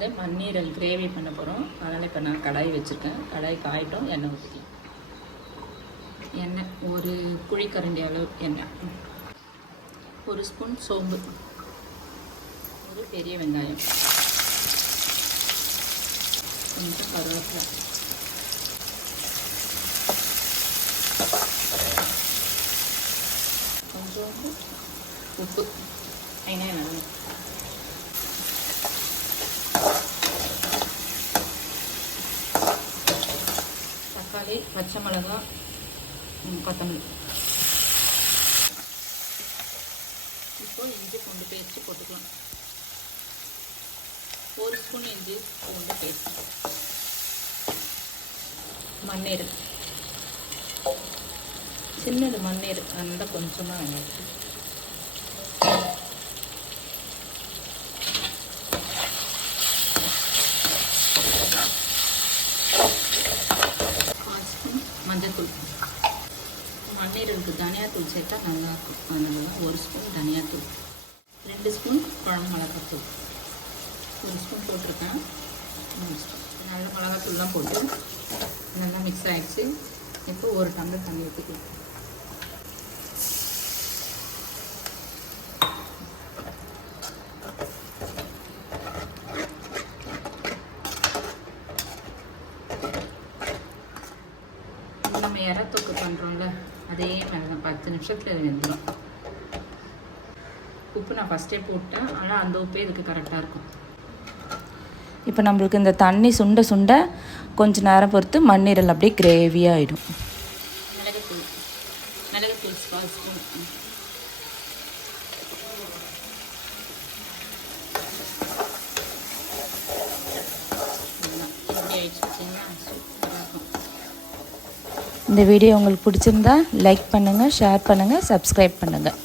வந்து மண்ணீரல் கிரேவி பண்ண போகிறோம். அதனால் இப்போ நான் கடாய் வச்சுருக்கேன். கடாய் காயட்டும், எண்ணெய் ஊற்றிக்கலாம். எண்ணெய் ஒரு குழிக்கரண்டி அளவு எண்ணெய், ஒரு ஸ்பூன் சோம்பு, ஒரு பெரிய வெங்காயம், கொஞ்சம் கருவேப்பிலை, கொஞ்சம் உப்பு, வெங்காயம் நல்லா தக்காளி, பச்சை மிளகாய், கொத்தமல்லி. இப்போ இஞ்சி பூண்டு பேஸ்ட்டு போட்டுக்கலாம். ஒரு ஸ்பூன் இஞ்சி பூண்டு பேஸ்ட். மண்ணீரல் சின்னது மண்ணீரல், அந்த கொஞ்சமாக வெங்காயம். மஞ்சத்தூள். மண்ணீரலுக்கு தனியாத்தூள் சேர்த்தா நல்லாயிருக்கும், அதனால தான் ஒரு ஸ்பூன் தனியாத்தூள், 2 ஸ்பூன் குழம்பு மிளகாத்தூள், 1 ஸ்பூன் போட்டிருக்கேன். 3 ஸ்பூன் நல்ல மிளகாத்தூள்லாம் போட்டு நல்லா மிக்ஸ் ஆகிடுச்சு. இப்போ ஒரு டம்ளர் தண்ணி ஊற்றிக்கலாம். நம்ம இறத்தொக்கு பண்ணுறோம்ல, அதே மாதிரி தான் 10 நிமிஷத்தில் வெந்துடும். உப்பு நான் ஃபஸ்ட்டே போட்டேன், ஆனால் அந்த உப்பே இதுக்கு கரெக்டாக இருக்கும். இப்போ நம்மளுக்கு இந்த தண்ணி சுண்ட சுண்ட கொஞ்சம் நேரம் பொறுத்து மண்ணீரல் அப்படியே கிரேவியாக ஆகிடும். மிளகுத்தூள் 1 ஸ்பூன், இந்த வீடியோ உங்களுக்கு பிடிச்சிருந்தா லைக் பண்ணுங்கள், ஷேர் பண்ணுங்கள், சப்ஸ்கிரைப் பண்ணுங்கள்.